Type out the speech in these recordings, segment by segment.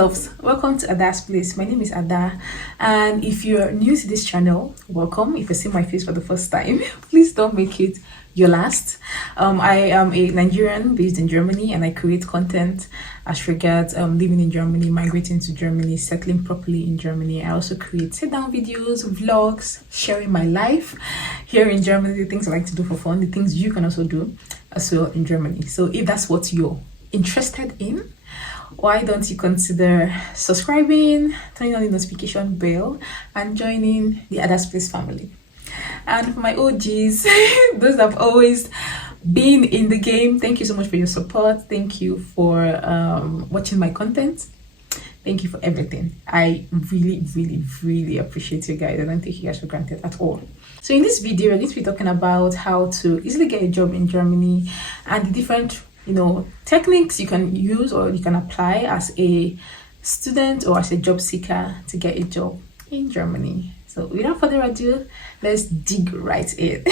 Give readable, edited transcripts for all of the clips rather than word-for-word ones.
loves, welcome to Ada's Place. My name is Ada, and if you're new to this channel, welcome. If you see my face for the first time, please don't make it your last. I am a Nigerian based in Germany, and I create content as regards living in Germany, migrating to Germany, settling properly in Germany. I also create sit-down videos, vlogs, sharing my life here in Germany, the things I like to do for fun, the things you can also do as well in Germany. So if that's what you're interested in, why don't you consider subscribing, turning on the notification bell, and joining the Ada's Place family. And for my OGs, those that have always been in the game, thank you so much for your support. Thank you for watching my content. Thank you for everything. I really appreciate you guys. I don't take you guys for granted at all. So in this video, we're going to be talking about how to easily get a job in Germany and the different techniques you can use or you can apply as a student or as a job seeker to get a job in Germany. So without further ado, let's dig right in.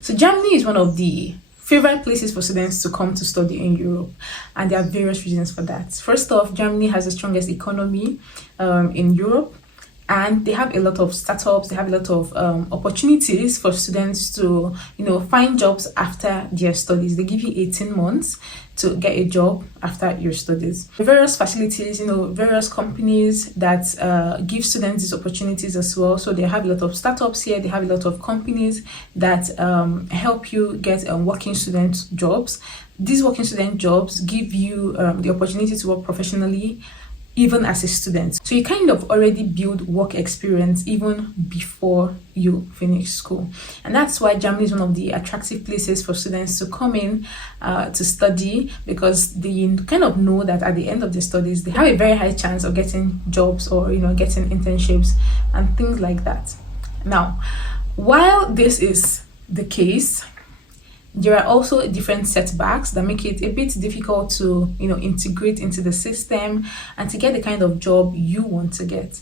So Germany is one of the favorite places for students to come to study in Europe, and there are various reasons for that. First off, Germany has the strongest economy in Europe, and they have a lot of startups. They have a lot of opportunities for students to find jobs after their studies. They give you 18 months to get a job after your studies. Various facilities, various companies that give students these opportunities as well. So they have a lot of startups here. They have a lot of companies that help you get working student jobs. These working student jobs give you the opportunity to work professionally even as a student. So you kind of already build work experience even before you finish school. And that's why Germany is one of the attractive places for students to come in to study, because they kind of know that at the end of the studies, they have a very high chance of getting jobs or, getting internships and things like that. Now, while this is the case, there are also different setbacks that make it a bit difficult to integrate into the system and to get the kind of job you want to get.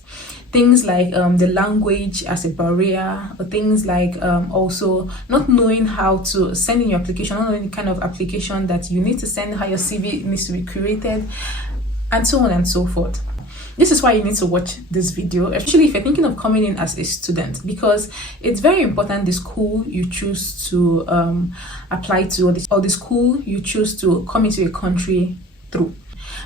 Things like the language as a barrier, or things like also not knowing how to send in your application, not knowing the kind of application that you need to send, how your CV needs to be created, and so on and so forth. This is why you need to watch this video, especially if you're thinking of coming in as a student, because it's very important the school you choose to apply to, or the school you choose to come into a country through,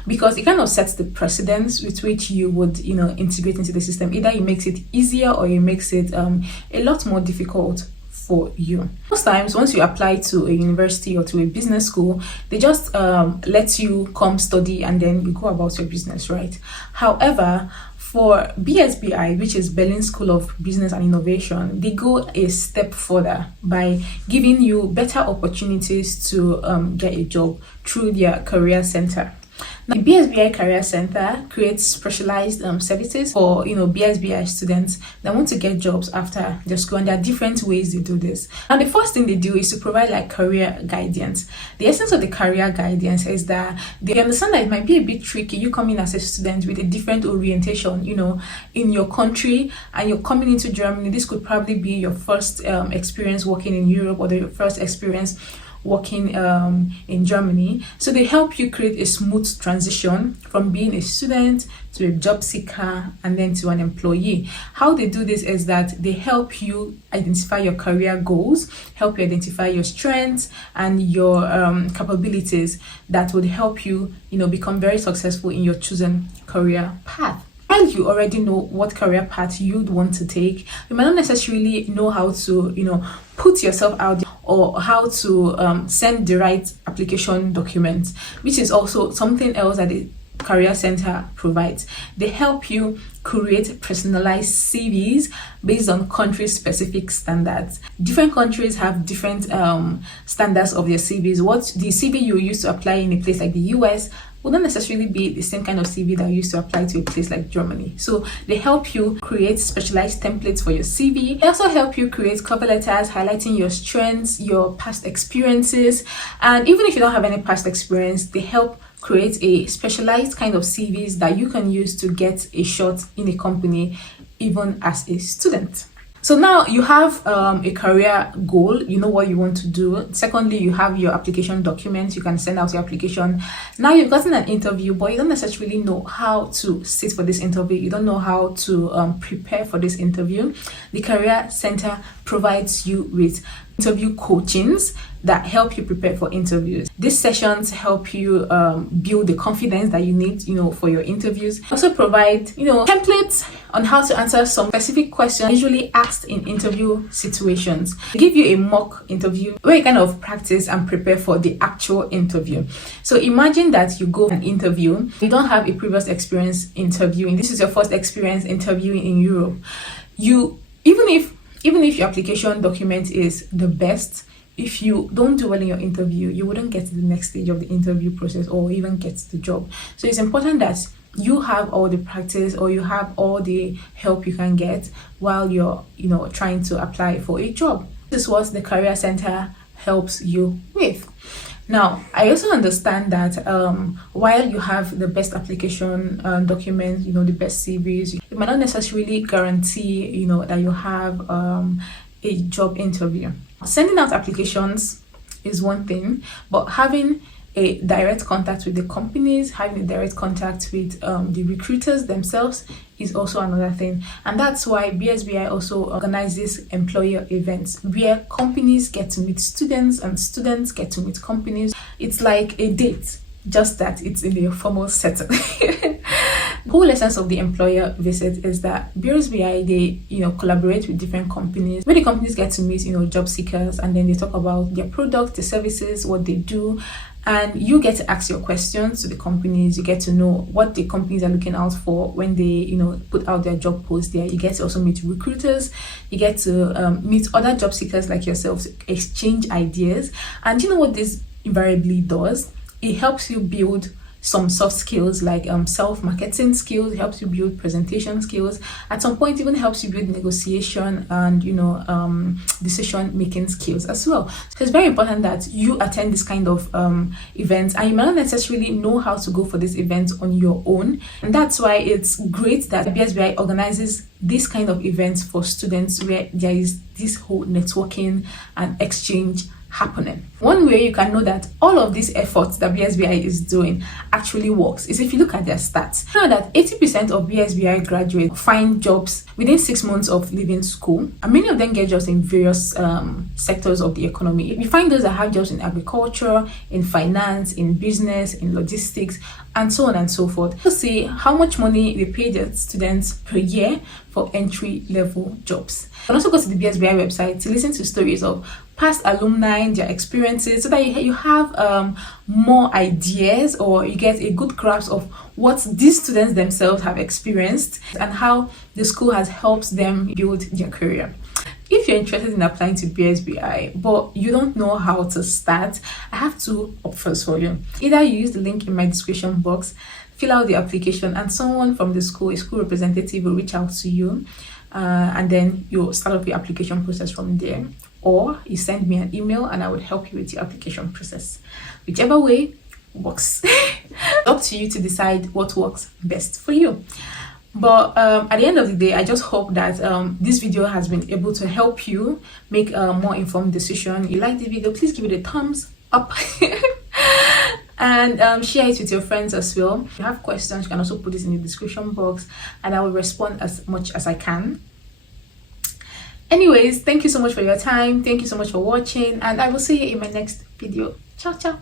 because it kind of sets the precedence with which you would integrate into the system. Either it makes it easier or it makes it a lot more difficult for you. Most times, once you apply to a university or to a business school, they just let you come study and then you go about your business, right? However, for BSBI, which is Berlin School of Business and Innovation, they go a step further by giving you better opportunities to get a job through their career center. Now, the BSBI Career Center creates specialized services for BSBI students that want to get jobs after their school, and there are different ways they do this. And the first thing they do is to provide like career guidance. The essence of the career guidance is that they understand that it might be a bit tricky. You come in as a student with a different orientation, in your country, and you're coming into Germany. This could probably be your first experience working in Europe, or your first experience working in Germany. So they help you create a smooth transition from being a student to a job seeker and then to an employee. How they do this is that they help you identify your career goals, help you identify your strengths and your capabilities that would help you become very successful in your chosen career path. While you already know what career path you'd want to take, you might not necessarily know how to put yourself out there, or how to send the right application documents, which is also something else that the Career Center provides. They help you create personalized CVs based on country-specific standards. Different countries have different standards of their CVs. What the CV you use to apply in a place like the US will not necessarily be the same kind of CV that you used to apply to a place like Germany. So they help you create specialized templates for your CV. They also help you create cover letters highlighting your strengths, your past experiences, and even if you don't have any past experience, they help create a specialized kind of CVs that you can use to get a shot in a company even as a student. So now you have a career goal, you know what you want to do. Secondly, you have your application documents, you can send out your application. Now you've gotten an interview, but you don't necessarily know how to sit for this interview. You don't know how to prepare for this interview. The Career Center provides you with interview coachings that help you prepare for interviews. These sessions help you build the confidence that you need, for your interviews. Also provide, templates on how to answer some specific questions usually asked in interview situations. They give you a mock interview where you kind of practice and prepare for the actual interview. So imagine that you go an interview, you don't have a previous experience interviewing. This is your first experience interviewing in Europe. Even if your application document is the best, if you don't do well in your interview, you wouldn't get to the next stage of the interview process or even get the job. So it's important that you have all the practice or you have all the help you can get while you're, trying to apply for a job. This is what the Career Center helps you with. Now, I also understand that while you have the best application documents, the best CVs, it might not necessarily guarantee, that you have a job interview. Sending out applications is one thing, but having a direct contact with the companies, having a direct contact with the recruiters themselves is also another thing. And that's why BSBI also organizes employer events where companies get to meet students and students get to meet companies. It's like a date, just that it's in a formal setting. The whole essence of the employer visit is that BSBI, they collaborate with different companies where the companies get to meet job seekers, and then they talk about their products, their services, what they do, and you get to ask your questions to the companies. You get to know what the companies are looking out for when they put out their job posts there. You get to also meet recruiters. You get to meet other job seekers like yourself to exchange ideas. And you know what this invariably does? It helps you build some soft skills like self-marketing skills. It helps you build presentation skills. At some point, even helps you build negotiation and decision-making skills as well. So it's very important that you attend this kind of events, and you might not necessarily know how to go for this event on your own. And that's why it's great that BSBI organizes this kind of events for students where there is this whole networking and exchange happening. One way you can know that all of these efforts that BSBI is doing actually works is if you look at their stats. You know that 80% of BSBI graduates find jobs within 6 months of leaving school, and many of them get jobs in various sectors of the economy. You find those that have jobs in agriculture, in finance, in business, in logistics, and so on and so forth. To see how much money they pay their students per year for entry-level jobs. You can also go to the BSBI website to listen to stories of past alumni, their experiences, so that you have more ideas, or you get a good grasp of what these students themselves have experienced and how the school has helped them build their career. If you're interested in applying to BSBI but you don't know how to start, I have two offers for you. Either you use the link in my description box, fill out the application, and someone from the school, a school representative, will reach out to you, and then you'll start off your application process from there. Or you send me an email and I will help you with your application process. Whichever way works. Up to you to decide what works best for you. But at the end of the day, I just hope that this video has been able to help you make a more informed decision. If you like the video, please give it a thumbs up. And share it with your friends as well. If you have questions, you can also put this in the description box and I will respond as much as I can. Anyways, thank you so much for your time. Thank you so much for watching, and I will see you in my next video. Ciao, ciao.